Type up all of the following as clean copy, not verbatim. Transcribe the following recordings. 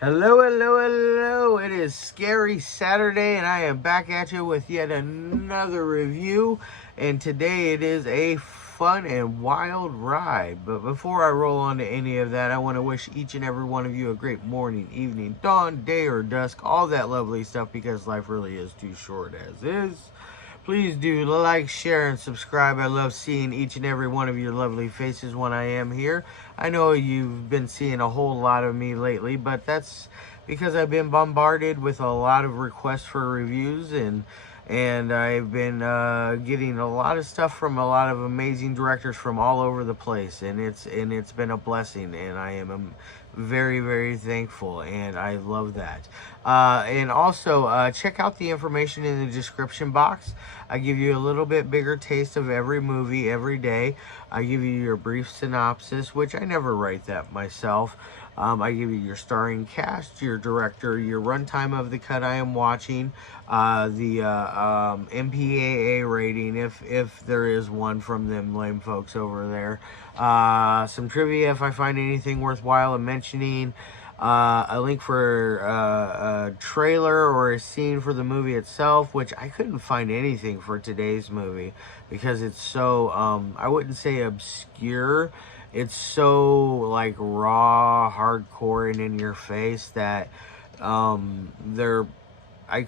Hello, hello, hello. It is Scary Saturday, and I am back at you with yet another review. And today it is a fun and wild ride. But before I roll on to any of that, I want to wish each and every one of you a great morning, evening, dawn, day, or dusk, all that lovely stuff, because life really is too short as is. Please do like, share, and subscribe. I love seeing each and every one of your lovely faces when I am here. I know you've been seeing a whole lot of me lately, but that's because I've been bombarded with a lot of requests for reviews, and I've been getting a lot of stuff from a lot of amazing directors from all over the place, and it's been a blessing, and I am very, very thankful, and I love that. And also, check out the information in the description box. I give you a little bit bigger taste of every movie every day. I give you your brief synopsis, which I never write that myself. I give you your starring cast, your director, your runtime of the cut I am watching, the MPAA rating, if there is one from them lame folks over there. Some trivia if I find anything worthwhile in mentioning. A link for a trailer or a scene for the movie itself, which I couldn't find anything for today's movie because it's so, I wouldn't say obscure. It's so like raw, hardcore, and in your face that I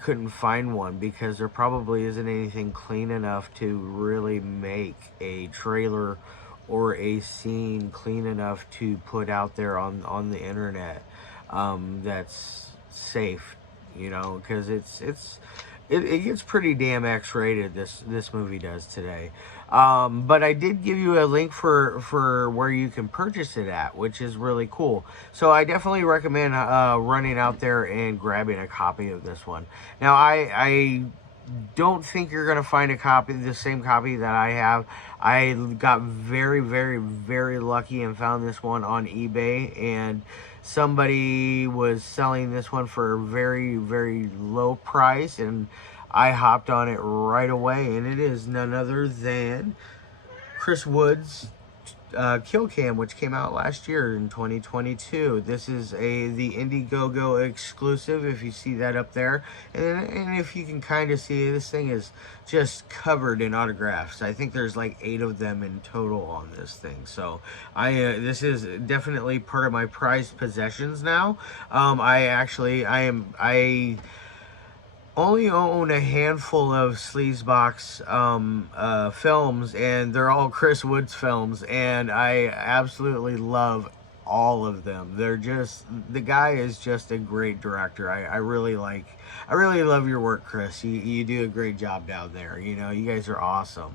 couldn't find one because there probably isn't anything clean enough to really make a trailer or a scene clean enough to put out there on the internet that's safe, because it gets pretty damn X-rated. This movie does today. But I did give you a link for where you can purchase it at, which is really cool. So I definitely recommend running out there and grabbing a copy of this one. Now I don't think you're going to find the same copy that I have. I got very, very, very lucky and found this one on eBay, and somebody was selling this one for a very, very low price, and I hopped on it right away, and it is none other than Chris Wood's Kill Cam, which came out last year in 2022. This is the Indiegogo exclusive, if you see that up there, and if you can kind of see, this thing is just covered in autographs. I think there's like 8 of them in total on this thing. So this is definitely part of my prized possessions now. I only own a handful of Sleazebox films, and they're all Chris Woods films, and I absolutely love all of them. The guy is just a great director. I really love your work, Chris. You do a great job down there. You guys are awesome.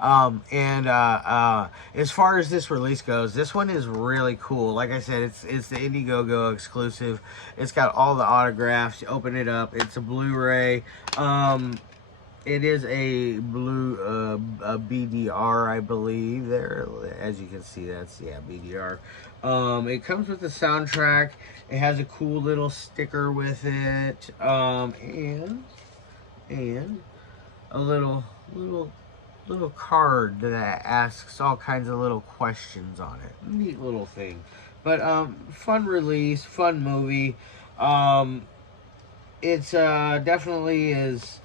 As far as this release goes, this one is really cool. Like I said, it's the Indiegogo exclusive. It's got all the autographs. You open it up. It's a Blu-ray. It is a a BDR, I believe. There, as you can see, that's BDR. It comes with the soundtrack. It has a cool little sticker with it, and a little card that asks all kinds of little questions on it. Neat little thing. But fun release, fun movie. It's definitely is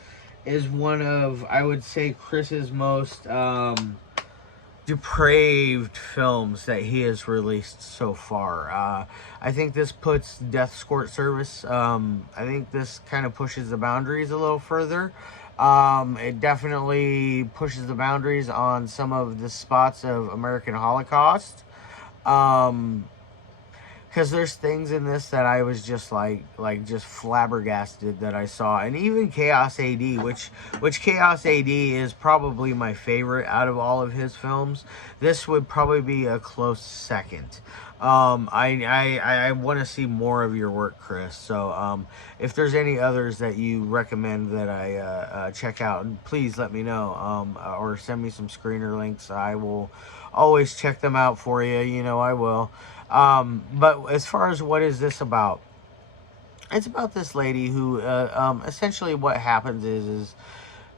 one of, I would say, Chris's most depraved films that he has released so far. I think this puts Death Escort Service. I think this kind of pushes the boundaries a little further. It definitely pushes the boundaries on some of the spots of American Holocaust. Because there's things in this that I was just just flabbergasted that I saw. And even Chaos AD, which Chaos AD is probably my favorite out of all of his films. This would probably be a close second. I want to see more of your work, Chris. So if there's any others that you recommend that I check out, please let me know, or send me some screener links. I will always check them out for you. I will. But as far as what is this about, it's about this lady who essentially what happens is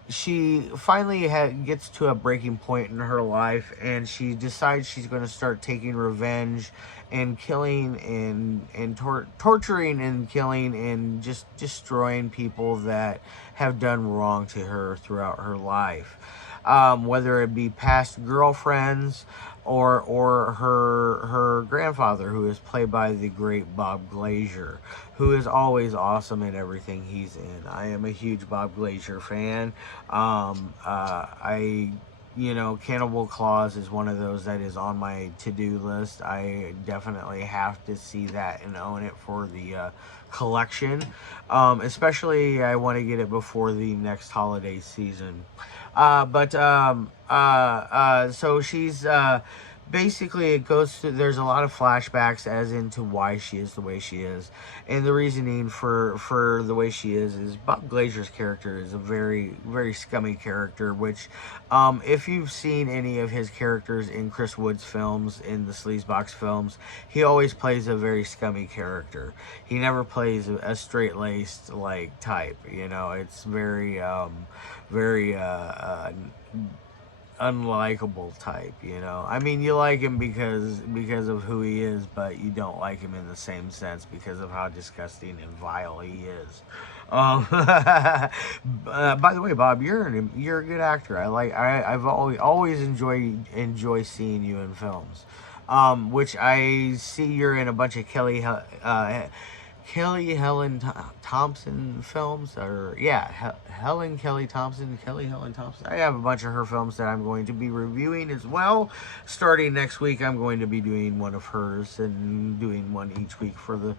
she finally gets to a breaking point in her life, and she decides she's going to start taking revenge and killing and torturing and killing and just destroying people that have done wrong to her throughout her life, whether it be past girlfriends or her grandfather, who is played by the great Bob Glazier, who is always awesome in everything he's in. I am a huge Bob Glazier fan. Cannibal Claus is one of those that is on my to-do list. I definitely have to see that and own it for the collection. Especially, I want to get it before the next holiday season. So she's basically, it goes through, there's a lot of flashbacks as into why she is the way she is, and the reasoning for the way she is Bob Glazier's character is a very, very scummy character, which if you've seen any of his characters in Chris Wood's films, in the Sleazebox films, he always plays a very scummy character. He never plays a straight-laced like type, it's very unlikable type. I mean, you like him because of who he is, but you don't like him in the same sense because of how disgusting and vile he is. By the way, Bob, you're a good actor. I've always enjoy seeing you in films, which I see you're in a bunch of Helen Thompson films, or Helen Kelly Thompson. I have a bunch of her films that I'm going to be reviewing as well. Starting next week, I'm going to be doing one of hers and doing one each week for the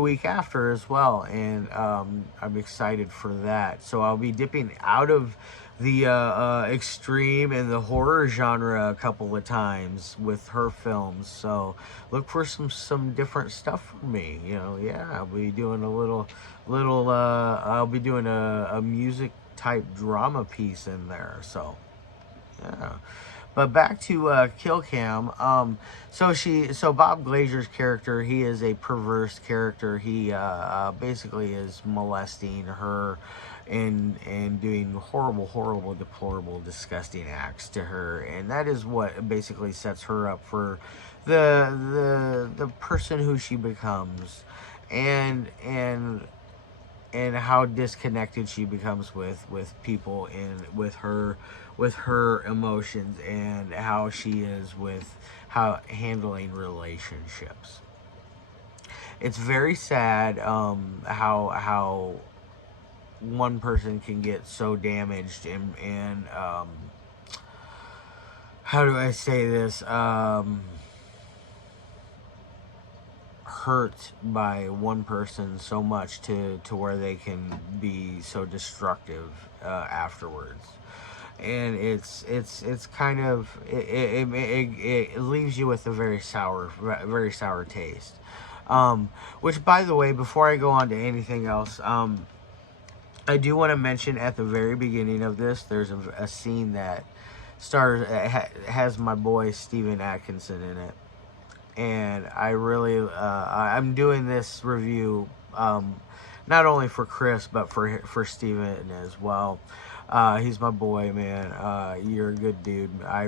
week after as well. And I'm excited for that. So I'll be dipping out of the extreme and the horror genre a couple of times with her films, so look for some different stuff from me. I'll be doing I'll be doing a music type drama piece in there, so yeah. But back to Kill Cam. So Bob Glazier's character, he is a perverse character. He basically is molesting her and doing horrible, deplorable, disgusting acts to her, and that is what basically sets her up for the person who she becomes, and how disconnected she becomes with people and with her emotions, and how she is with handling relationships. It's very sad how one person can get so damaged and how do I say this, hurt by one person so much to where they can be so destructive afterwards. And it's kind of, it leaves you with a very sour taste. Which, by the way, before I go on to anything else, I do want to mention at the very beginning of this, there's a scene that has my boy Steven Atkinson in it, and I really I'm doing this review not only for Chris but for Steven as well. He's my boy, man. You're a good dude. I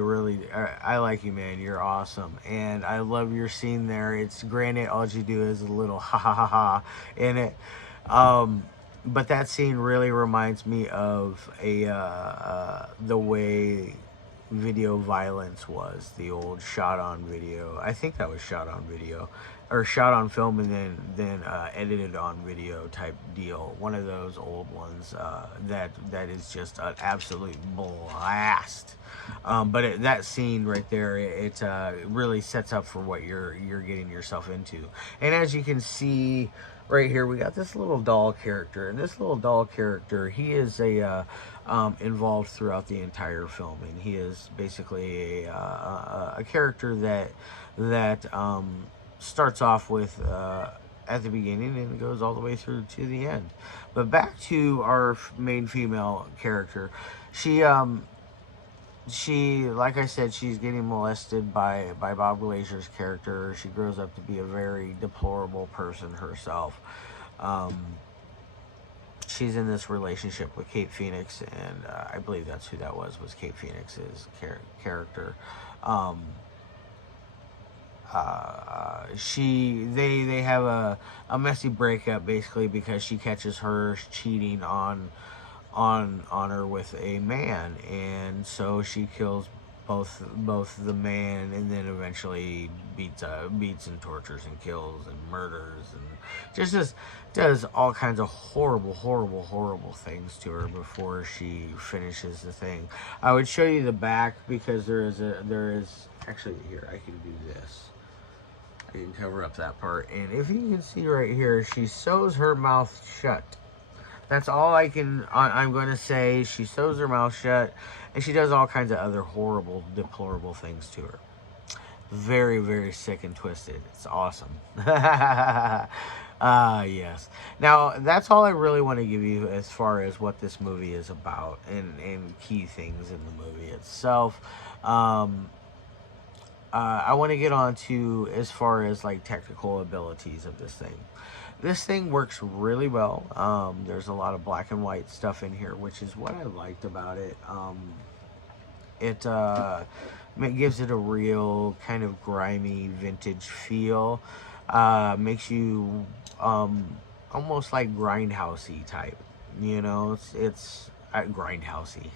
like you, man. You're awesome, and I love your scene there. It's granted all you do is a little ha ha ha ha in it. But that scene really reminds me of the way video violence was, the old shot on video. I think that was shot on video, or shot on film and then edited on video type deal. One of those old ones that is just an absolute blast. But that scene right there, it really sets up for what you're getting yourself into. And as you can see right here, we got this little doll character, and this little doll character, he is involved throughout the entire film, and he is basically a character that starts off with at the beginning and goes all the way through to the end. But back to our main female character, she, like I said, she's getting molested by Bob Glazier's character. She grows up to be a very deplorable person herself. she's in this relationship with Cayt Feinics, and I believe that's who that was Cayt Feinics' character. Um, they have a messy breakup, basically, because she catches her cheating on her with a man, and so she kills both the man, and then eventually beats and tortures and kills and murders and just does all kinds of horrible things to her before she finishes the thing. I would show you the back, because there is actually, here, I can do this. I can cover up that part, and if you can see right here, she sews her mouth shut. That's all I'm going to say. She sews her mouth shut, and she does all kinds of other horrible, deplorable things to her. Very sick and twisted. It's awesome. Yes. Now, that's all I really want to give you as far as what this movie is about, and key things in the movie itself. I want to get on to as far as like technical abilities of this thing. This thing works really well. There's a lot of black and white stuff in here, which is what I liked about it. It gives it a real kind of grimy vintage feel. Makes you almost like grindhousey type. You know, it's grindhousey.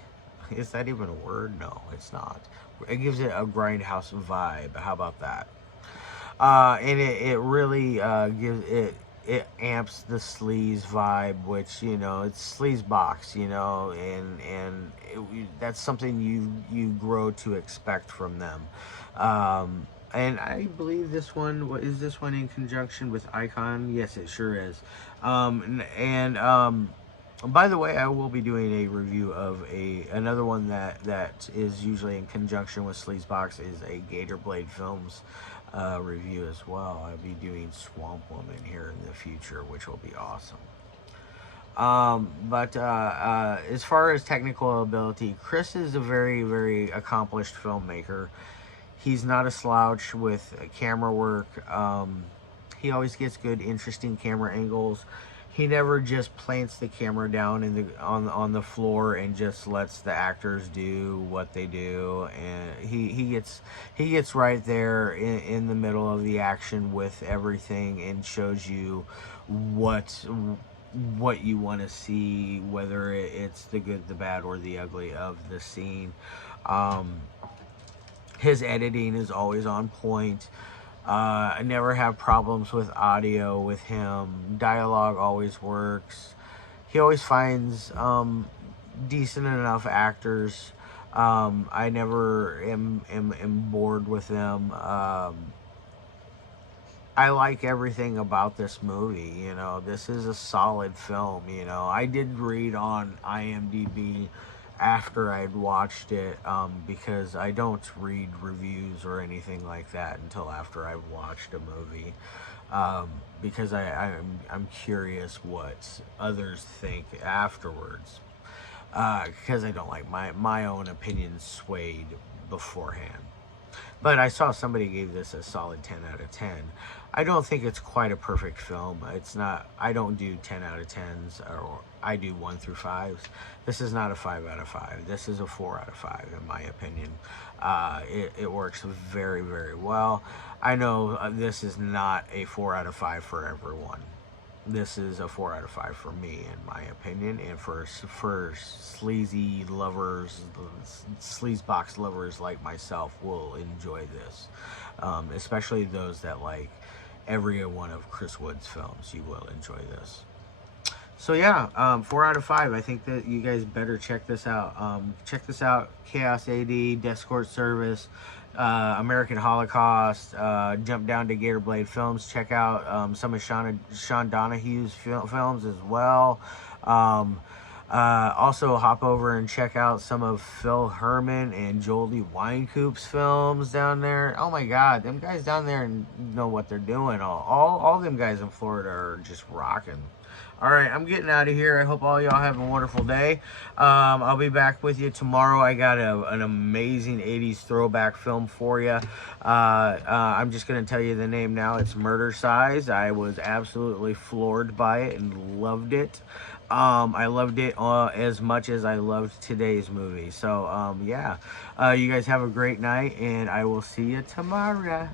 Is that even a word? No, it's not. It gives it a grindhouse vibe. How about that? And it really gives it amps the sleaze vibe, which, you know, it's sleaze box, you know, and that's something you grow to expect from them. And I believe this one is in conjunction with Icon. Yes, it sure is. By the way, I will be doing a review of another one that is usually in conjunction with Sleazebox, is a Gator Blade Films review as well. I'll be doing Swamp Woman here in the future, which will be awesome. But as far as technical ability, Chris is a very accomplished filmmaker. He's not a slouch with camera work. He always gets good, interesting camera angles. He never just plants the camera down on the floor and just lets the actors do what they do. And he gets right there in the middle of the action with everything, and shows you what you want to see, whether it's the good, the bad, or the ugly of the scene. His editing is always on point. I never have problems with audio with him. Dialogue always works. He always finds decent enough actors. I never am bored with them. I like everything about this movie. You know, this is a solid film. You know, I did read on IMDb after I'd watched it, because I don't read reviews or anything like that until after I've watched a movie, because I'm curious what others think afterwards, because I don't like my own opinion swayed beforehand. But I saw somebody gave this a solid 10 out of 10. I don't think it's quite a perfect film. It's not. I don't do 10 out of 10s, or I do 1 through 5s. This is not a 5 out of 5. This is a 4 out of 5, in my opinion. It works very well. I know this is not a 4 out of 5 for everyone. This is a 4 out of 5 for me, in my opinion, and for sleazy lovers, sleazebox lovers like myself will enjoy this, especially those that like every one of Chris Wood's films. You will enjoy this. So yeah, 4 out of 5. I think that you guys better check this out. Check this out: Chaos AD, Death Escort Service, American Holocaust. Jump down to Gator Blade Films. Check out some of Sean Donahue's films as well. Also hop over and check out some of Phil Herman and Jolie Winecoop's films down there. Oh my God, them guys down there know what they're doing. All them guys in Florida are just rocking. All right, I'm getting out of here. I hope all y'all have a wonderful day. I'll be back with you tomorrow. I got an amazing 80s throwback film for you. I'm just going to tell you the name now. It's Murder Size. I was absolutely floored by it and loved it. I loved it as much as I loved today's movie. So, yeah. You guys have a great night, and I will see you tomorrow.